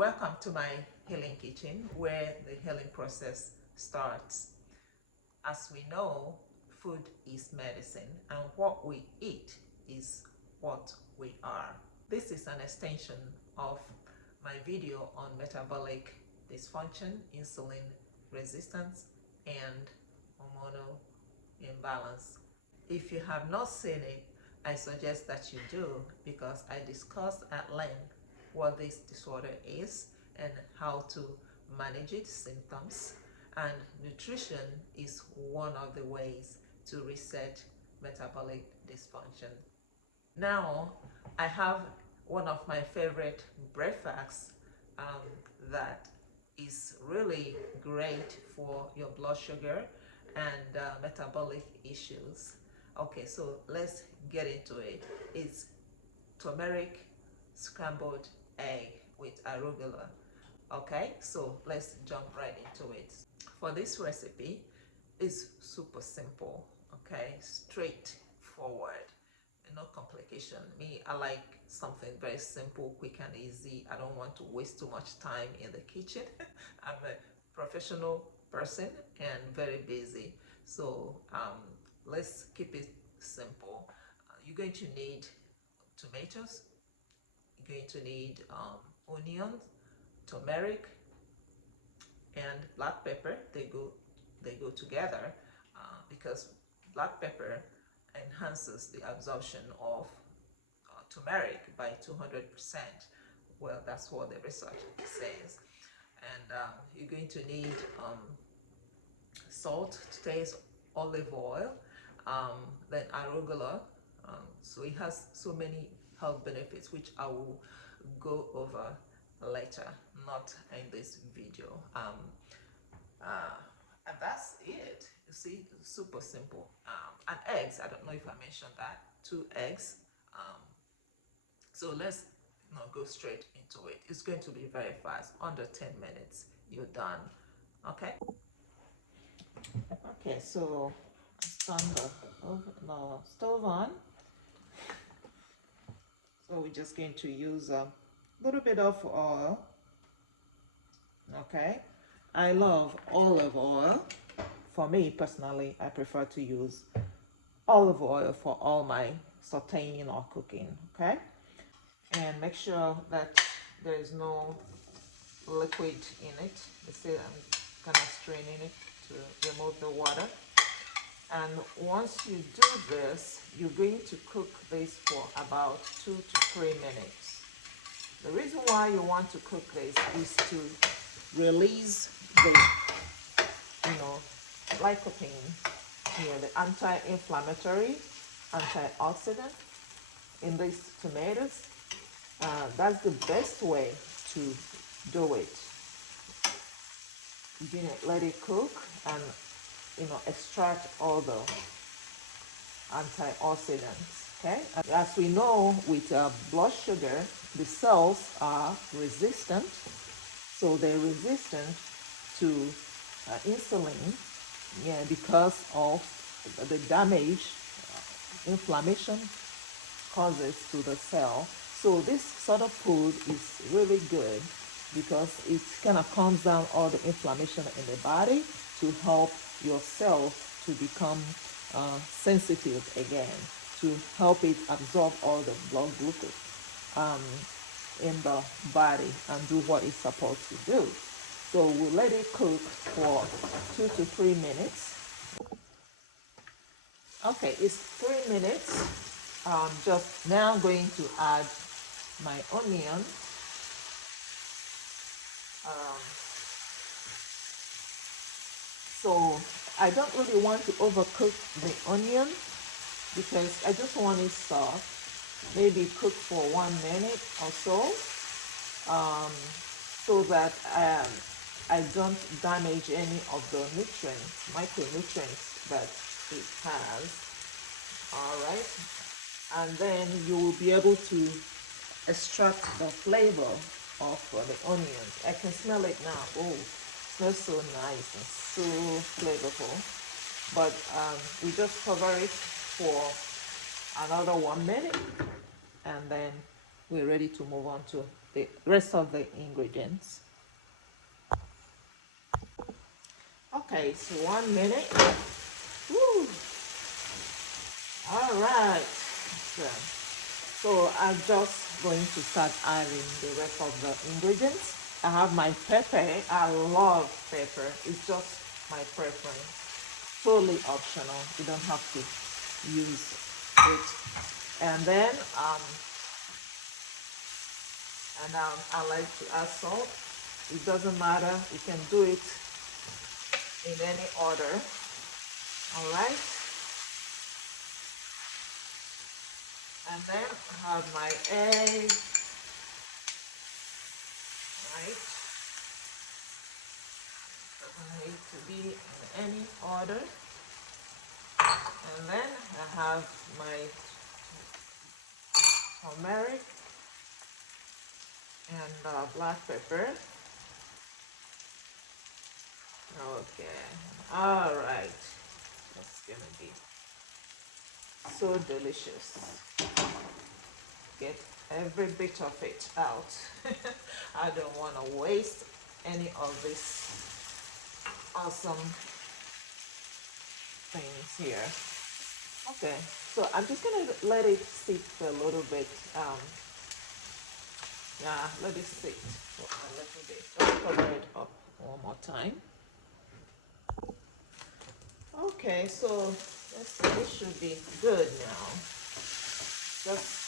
Welcome to my healing kitchen, where the healing process starts. As we know, food is medicine, and what we eat is what we are. This is an extension of my video on metabolic dysfunction, insulin resistance, and hormonal imbalance. If you have not seen it, I suggest that you do, because I discuss at length what this disorder is and how to manage its symptoms, and nutrition is one of the ways to reset metabolic dysfunction. Now I have one of my favorite breakfasts that is really great for your blood sugar and metabolic issues. Okay, so let's get into it. It's turmeric scrambled egg with arugula. Okay, so let's jump right into it. For this recipe, it's super simple, okay, straightforward, no complication. Me, I like something very simple, quick and easy. I don't want to waste too much time in the kitchen. I'm a professional person and very busy, so let's keep it simple. You're going to need tomatoes, you're going to need onions, turmeric, and black pepper. They go together because black pepper enhances the absorption of turmeric by 200%. Well, that's what the research says. And you're going to need salt to taste, olive oil, then arugula. So it has so many health benefits, which I will go over later, not in this video. And that's it. You see, super simple. And eggs, I don't know if I mentioned that, 2 eggs. So let's go straight into it. It's going to be very fast. Under 10 minutes, you're done. Okay? Okay, so turn the stove on. So we're just going to use a little bit of oil. Okay, I love olive oil. For me personally, I prefer to use olive oil for all my sauteing or cooking. Okay, and make sure that there is no liquid in it. You see, I'm kind of straining it to remove the water. And once you do this, you're going to cook this for about 2 to 3 minutes. The reason why you want to cook this is to release the, lycopene, the anti-inflammatory, antioxidant in these tomatoes. That's the best way to do it. You're gonna let it cook and extract all the antioxidants. Okay, as we know, with blood sugar, the cells are resistant, so they're resistant to insulin, because of the damage inflammation causes to the cell. So this sort of food is really good because it kind of calms down all the inflammation in the body to help your cells to become sensitive again, to help it absorb all the blood glucose in the body and do what it's supposed to do. So we'll let it cook for 2 to 3 minutes. Okay, it's 3 minutes. Just now I'm going to add my onion. So I don't really want to overcook the onion because I just want it soft. Maybe cook for 1 minute or so that I don't damage any of the nutrients, micronutrients that it has. All right, and then you will be able to extract the flavor of the onions. I can smell it now. Oh, it smells so nice and so flavorful. But we just cover it for another 1 minute, and then we're ready to move on to the rest of the ingredients. Okay, so 1 minute. Woo. All right. So I'm just going to start adding the rest of the ingredients. I have my pepper. I love pepper. It's just my preference. Totally optional. You don't have to use it. And then I like to add salt. It doesn't matter. You can do it in any order. All right. And then I have my eggs. Right. Doesn't need to be in any order. And then I have my turmeric and black pepper. Okay. All right. That's gonna be so delicious. Get every bit of it out. I don't want to waste any of this awesome things here. Okay, so I'm just gonna let it sit for a little bit. Yeah, let it sit for a little bit. Just cover it up one more time. Okay, so this should be good now. Just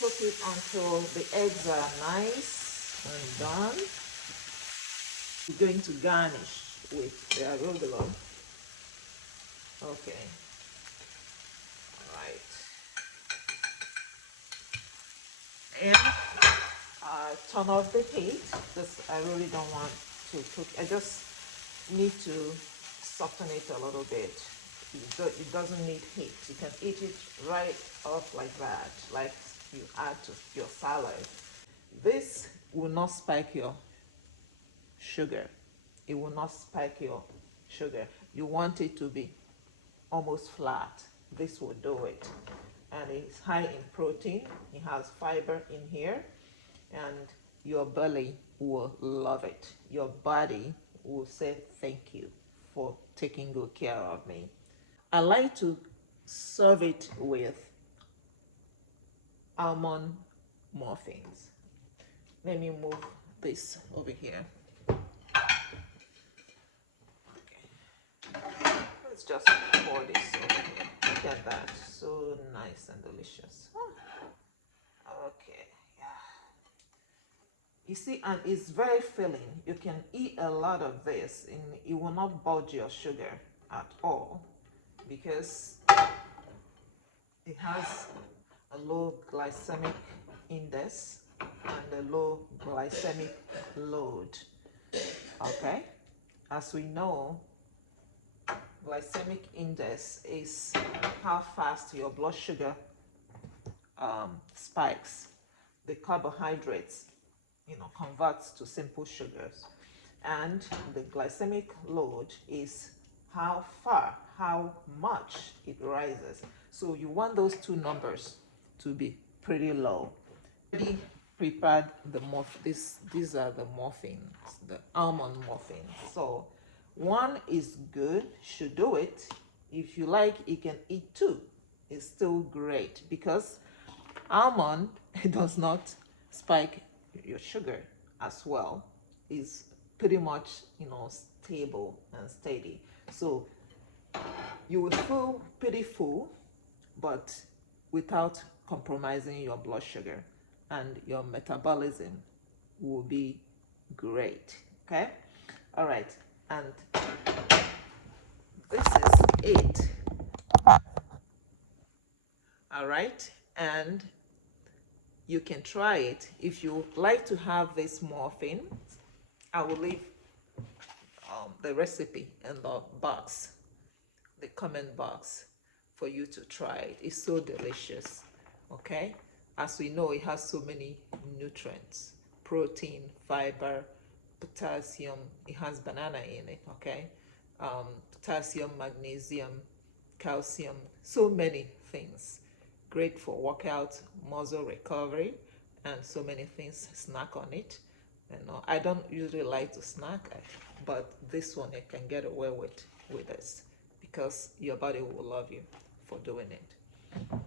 cook it until the eggs are nice and done. We're going to garnish with the arugula. Okay. All right. And turn off the heat because I really don't want to cook. I just need to soften it a little bit. It doesn't need heat. You can eat it right off like that, like you add to your salad. This will not spike your sugar. It will not spike your sugar. You want it to be almost flat. This will do it. And it's high in protein. It has fiber in here. And your belly will love it. Your body will say thank you for taking good care of me. I like to serve it with almond muffins. Let me move this over here. Okay. Let's just pour this over here. Look at that. So nice and delicious. Okay. Yeah. You see, and it's very filling. You can eat a lot of this and it will not budge your sugar at all because it has a low glycemic index and a low glycemic load. Okay, as we know, glycemic index is how fast your blood sugar spikes. The carbohydrates, converts to simple sugars, and the glycemic load is how much it rises. So you want those two numbers to be pretty low. Already prepared the these are the muffins, the almond muffins. So one is good, should do it. If you like, you can eat two. It's still great because almond does not spike your sugar as well. It's pretty much stable and steady. So you will feel pretty full, but without compromising your blood sugar, and your metabolism will be great. Okay, all right, and this is it. All right, and you can try it. If you like to have this muffin, I will leave the recipe in the box, the comment box, for you to try it. It's so delicious. Okay, as we know, it has so many nutrients: protein, fiber, potassium. It has banana in it. Okay, potassium, magnesium, calcium, so many things. Great for workout, muscle recovery, and so many things snack on it. You know, I don't usually like to snack, but this one you can get away with this because your body will love you for doing it.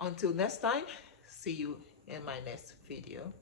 Until next time, see you in my next video.